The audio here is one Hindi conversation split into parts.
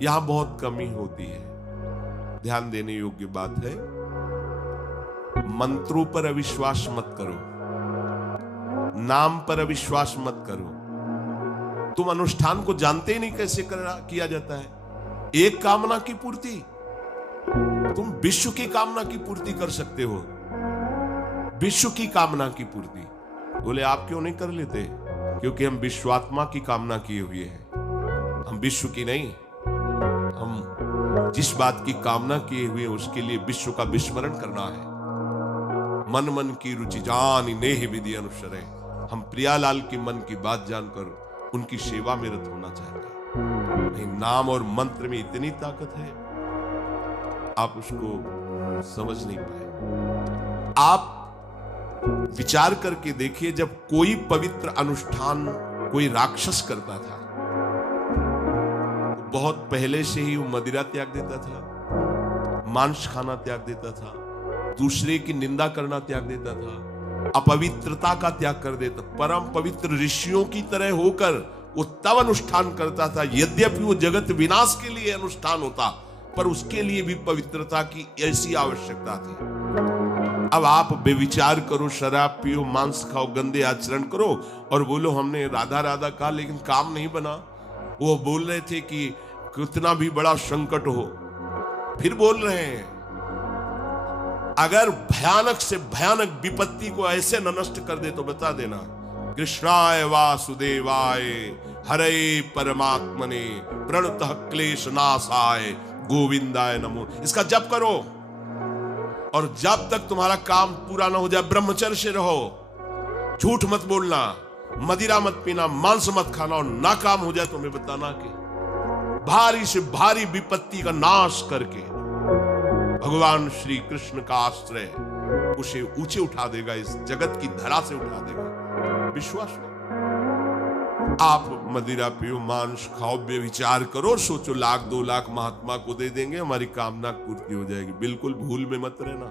यहां बहुत कमी होती है। ध्यान देने योग्य बात है, मंत्रों पर अविश्वास मत करो, नाम पर अविश्वास मत करो। तुम अनुष्ठान को जानते ही नहीं कैसे किया जाता है। एक कामना की पूर्ति, तुम विश्व की कामना की पूर्ति कर सकते हो, विश्व की कामना की पूर्ति। बोले आप क्यों नहीं कर लेते? क्योंकि हम विश्वात्मा की कामना किए हुए हैं, हम विश्व की नहीं। हम जिस बात की कामना किए हुए उसके लिए विश्व का विस्मरण करना है। मन मन की रुचि जान नेह विधि अनुसरे। हम प्रियालाल की मन की बात जानकर उनकी सेवा में रत होना चाहते हैं। नहीं, नाम और मंत्र में इतनी ताकत है, आप उसको समझ नहीं पाए। आप विचार करके देखिए, जब कोई पवित्र अनुष्ठान कोई राक्षस करता था, बहुत पहले से ही वो मदिरा त्याग देता था, मांस खाना त्याग देता था, दूसरे की निंदा करना त्याग देता था, अपवित्रता का त्याग कर देता। परम पवित्र ऋषियों की तरह होकर वो तब अनुष्ठान करता था। यद्यपि वो जगत विनाश के लिए अनुष्ठान होता, पर उसके लिए भी पवित्रता की ऐसी आवश्यकता थी। अब आप बेविचार करो, शराब पियो, मांस खाओ, गंदे आचरण करो और बोलो हमने राधा राधा कहा लेकिन काम नहीं बना। वो बोल रहे थे कि कितना भी बड़ा संकट हो, फिर बोल रहे हैं। अगर भयानक से भयानक विपत्ति को ऐसे न नष्ट कर दे तो बता देना, कृष्णाय वासुदेवाय हरे परमात्मने प्रणतः क्लेश नाशाय गोविंदाय नमो। इसका जप करो और जब तक तुम्हारा काम पूरा ना हो जाए ब्रह्मचर्य से रहो। झूठ मत बोलना, मदिरा मत पीना, मांस मत खाना, और ना काम हो जाए तो हमें बताना कि भारी से भारी विपत्ति का नाश करके भगवान श्री कृष्ण का आश्रय उसे ऊंचे उठा देगा, इस जगत की धरा से उठा देगा। विश्वास हो? आप मदिरा पियो, मांस खाओ, बेविचार करो, सोचो 1,00,000 2,00,000 महात्मा को दे देंगे, हमारी कामना पूर्ति हो जाएगी। बिल्कुल भूल में मत रहना।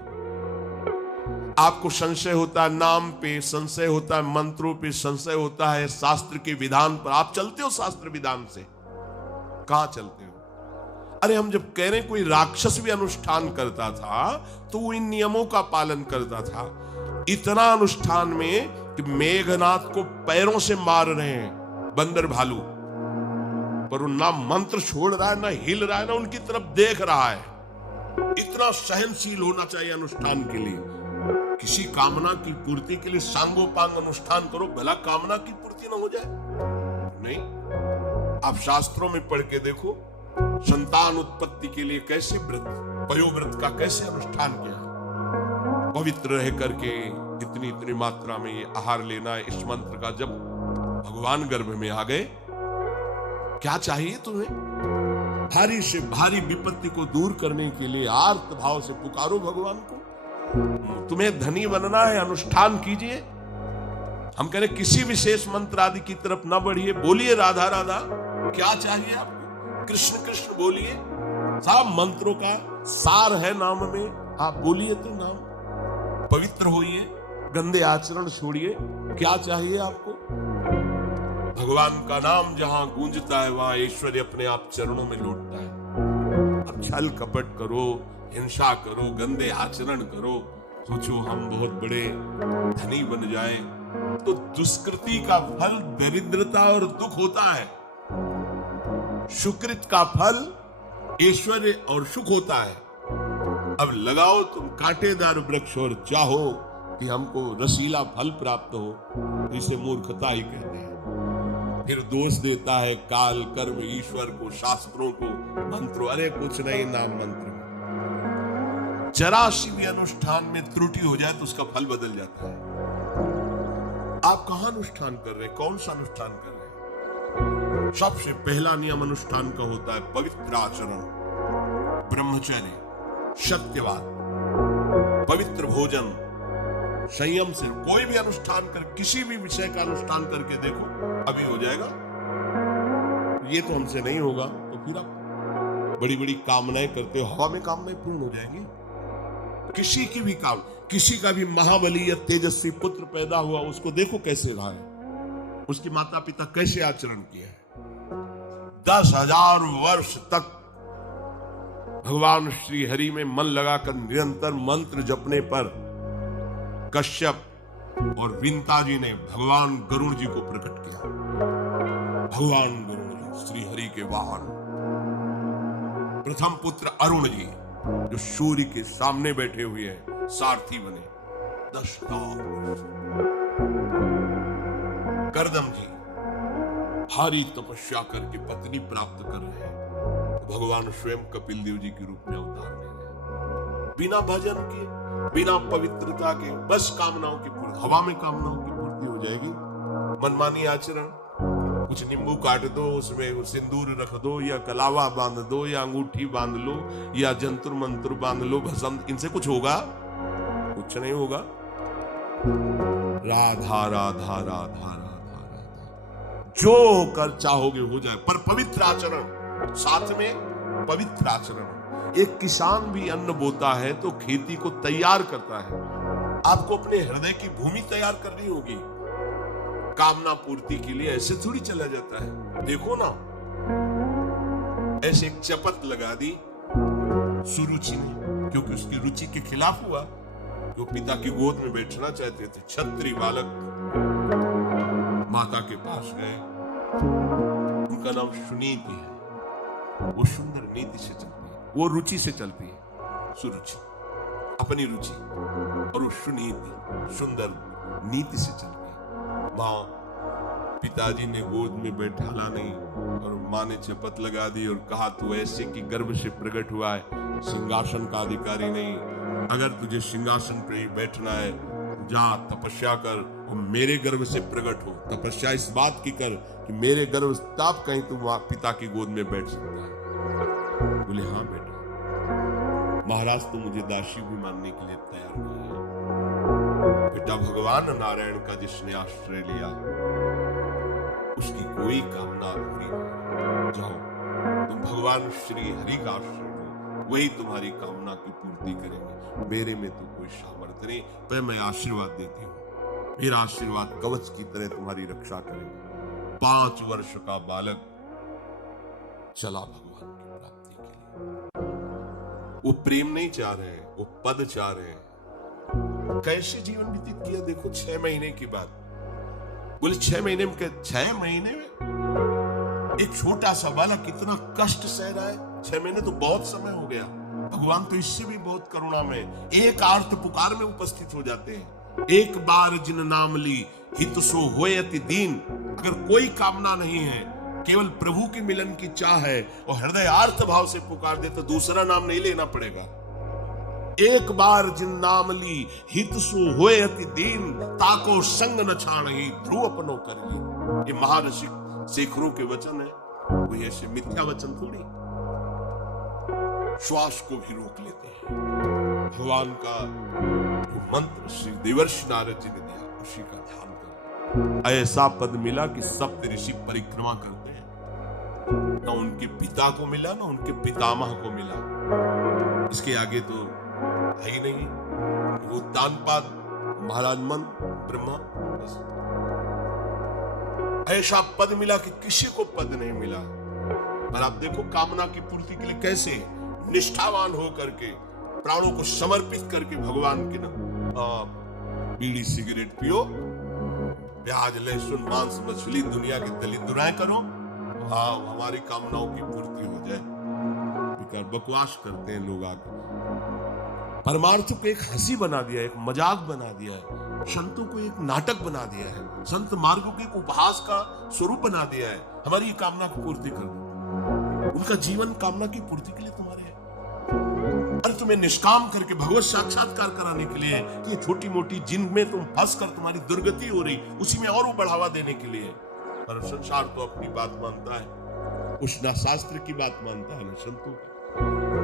आपको संशय होता है नाम पे, संशय होता है मंत्रों पे, संशय होता है शास्त्र के विधान पर। आप चलते हो शास्त्र विधान से? कहां चलते हो? अरे हम जब कह रहे कोई राक्षस भी अनुष्ठान करता था तो वो इन नियमों का पालन करता था। इतना अनुष्ठान में कि मेघनाथ को पैरों से मार रहे हैं बंदर भालू, पर वो ना मंत्र छोड़ रहा है, ना हिल रहा है, ना उनकी तरफ देख रहा है। इतना सहनशील होना चाहिए अनुष्ठान के लिए। किसी कामना की पूर्ति के लिए सांगोपांग अनुष्ठान करो, भला कामना की पूर्ति ना हो जाए? नहीं, आप शास्त्रों में पढ़ के देखो, संतान उत्पत्ति के लिए कैसे व्रत, पयोव्रत का कैसे अनुष्ठान किया। पवित्र रह करके इतनी इतनी मात्रा में आहार लेना, इस मंत्र का जब भगवान गर्भ में आ गए, क्या चाहिए तुम्हें? भारी से भारी विपत्ति को दूर करने के लिए आर्त भाव से पुकारो भगवान को। तुम्हें धनी बनना है, अनुष्ठान कीजिए। हम कह रहे किसी विशेष मंत्र आदि की तरफ ना बढ़िए, बोलिए राधा राधा। क्या चाहिए आपको? कृष्ण कृष्ण बोलिए। सब मंत्रों का सार है नाम में, आप बोलिए तो नाम। पवित्र होइए, गंदे आचरण छोड़िए। क्या चाहिए आपको? भगवान का नाम जहां गूंजता है वहां ऐश्वर्य अपने आप चरणों में लौटता है। अब छल कपट करो, हिंसा करो, गंदे आचरण करो, सोचो हम बहुत बड़े धनी बन जाएं, तो दुष्कृति का फल दरिद्रता और दुख होता है। सुकृत का फल ऐश्वर्य और सुख होता है। अब लगाओ तुम कांटेदार वृक्ष और चाहो कि हमको रसीला फल प्राप्त हो, इसे मूर्खता ही कहते हैं। फिर दोष देता है काल, कर्म, ईश्वर को, शास्त्रों को, मंत्रों। अरे कुछ नहीं, नाम मंत्र। जरा सी भी अनुष्ठान में त्रुटि हो जाए तो उसका फल बदल जाता है। आप कहां अनुष्ठान कर रहे हैं? कौन सा अनुष्ठान कर रहे हैं? सबसे पहला नियम अनुष्ठान का होता है पवित्र आचरण, ब्रह्मचर्य, सत्यवाद, पवित्र भोजन, संयम से। कोई भी अनुष्ठान कर, किसी भी विषय का अनुष्ठान करके देखो, अभी हो जाएगा। ये तो हमसे नहीं होगा तो फिर आप बड़ी बड़ी कामनाएं करते हो, हवा में कामनाएं पूर्ण हो जाएंगी। किसी की भी काम, किसी का भी महाबली या तेजस्वी पुत्र पैदा हुआ, उसको देखो कैसे रहा है, उसके माता पिता कैसे आचरण किया है। 10,000 वर्ष तक भगवान श्री हरि में मन लगाकर निरंतर मंत्र जपने पर कश्यप और विंता जी ने भगवान गरुड़ जी को प्रकट किया। भगवान गरुड़ जी श्री हरि के वाहन, प्रथम पुत्र अरुण जी जो सूर्य के सामने बैठे हुए हैं, सारथी बने 10,000 वर्ष। करदम जी भारी तपस्या करके पत्नी प्राप्त कर रहे हैं, भगवान स्वयं कपिल देव जी के रूप में अवतार ले रहे हैं। बिना भजन के, बिना पवित्रता के, बस कामनाओं की पूर्ति, हवा में कामनाओं की पूर्ति हो जाएगी। मनमानी आचरण, कुछ नींबू काट दो, उसमें सिंदूर रख दो, या कलावा बांध दो, या अंगूठी बांध लो, या जंतर मंत्र बांध लो, भसम, इनसे कुछ होगा? कुछ नहीं होगा। राधा राधा राधा राधा राधा, जो कर चाहोगे हो जाए, पर पवित्र आचरण, साथ में पवित्र आचरण। एक किसान भी अन्न बोता है तो खेती को तैयार करता है। आपको अपने हृदय की भूमि तैयार करनी होगी। कामना पूर्ति के लिए ऐसे थोड़ी चला जाता है। देखो ना, ऐसे एक चपत लगा दी सुरुचि ने, क्योंकि उसकी रुचि के खिलाफ हुआ। जो पिता की गोद में बैठना चाहते थे, क्षत्रिय बालक माता के पास गए। उनका नाम सुनीति है। वो सुंदर नीति से चलती है, वो रुचि से चलती है। सुरुचि अपनी रुचि, और वो सुनीति सुंदर नीति से चलती है। माँ, पिताजी ने गोद में बैठाला नहीं, और माँ ने चपत लगा दी और कहा तू ऐसे कि गर्भ से प्रकट हुआ है, सिंहासन का अधिकारी नहीं। अगर तुझे सिंहासन पे बैठना है, जा तपस्या कर और मेरे गर्भ से प्रकट हो। तपस्या इस बात की कर कि मेरे गर्भ तब कहीं तू पिता की गोद में बैठ सकता है। बोले हाँ बेटा। महाराज तो मुझे दासी भी मानने के लिए तैयार नहीं है। बेटा, भगवान नारायण का जिसने आश्रय लिया उसकी कोई कामना अधूरी नहीं। जाओ, तुम भगवान श्री हरि का आश्रय लो, वही तुम्हारी कामना की पूर्ति करेंगे। मेरे में तो कोई सामर्थ्य नहीं, पर मैं आशीर्वाद देती हूँ। मेरा आशीर्वाद कवच की तरह तुम्हारी रक्षा करेगा। 5 वर्ष का बालक चला भगवान की प्राप्ति के लिए। वो प्रेम नहीं चाह रहे हैं, वो पद चाह रहे हैं। कैसे जीवन व्यतीत किया देखो 6 महीने की बात। बोले 6 महीने में, 6 महीने में एक छोटा सा बालक कितना कष्ट सह रहा है। 6 महीने तो बहुत समय हो गया। भगवान तो इससे भी बहुत करुणा में एक आर्त पुकार में उपस्थित हो जाते हैं। एक बार जिन नाम ली हित सो होए अति दीन। अगर कोई कामना नहीं है, केवल प्रभु के मिलन की चाह है और हृदय आर्त भाव से पुकार दे, तो दूसरा नाम नहीं लेना पड़ेगा। एक बार जिन नाम ली हित सो होए अति दीन, ताको संग न छाणहि ध्रुव अपनो करिए। ये महर्षि शेखरों के वचन है, कोई ऐसे मिथ्या वचन थोड़ी। श्वास को भी रोक लेते हैं। भगवान का जो मंत्र श्री देवर्षि नारद जी ने दिया, उसी का ध्यान करो। ऐसा पद मिला कि सप्त ऋषि परिक्रमा करते हैं। ना उनके पिता को मिला, ना उनके पितामह को मिला। इसके आगे तो है ही नहीं। वो तानपाद, महाराज मन, ब्रह्मा, ऐसा पद मिला कि किसी को पद नहीं मिला। और आप देखो कामना की पूर्ति के लिए कैसे निष्ठावान होकर के, प्राणों को समर्पित करके भगवान के ना बीड़ी सिगरेट पियो, प्याज लहसुन मांस मछली दुनिया के दलित दुराए करो, हाँ हमारी कामनाओं की पूर्ति हो जाए। बेकार बकवास करते हैं लोग आकर। परमार्थ को एक हंसी बना दिया है, एक मजाक बना दिया है, संतों को एक नाटक बना दिया है, संत मार्ग को एक उपहास का स्वरूप बना दिया है। हमारी कामना की पूर्ति कर दो। उनका जीवन कामना की पूर्ति के लिए तुम्हारे है। अरे तुम्हें निष्काम करके भगवत साक्षात्कार कराने के लिए, कि ये छोटी मोटी जिनमें तुम फंस कर तुम्हारी दुर्गति हो रही, उसी में और वो बढ़ावा देने के लिए। पर संसार तो अपनी बात मानता है, उस ना शास्त्र की बात मानता है ना संतों की।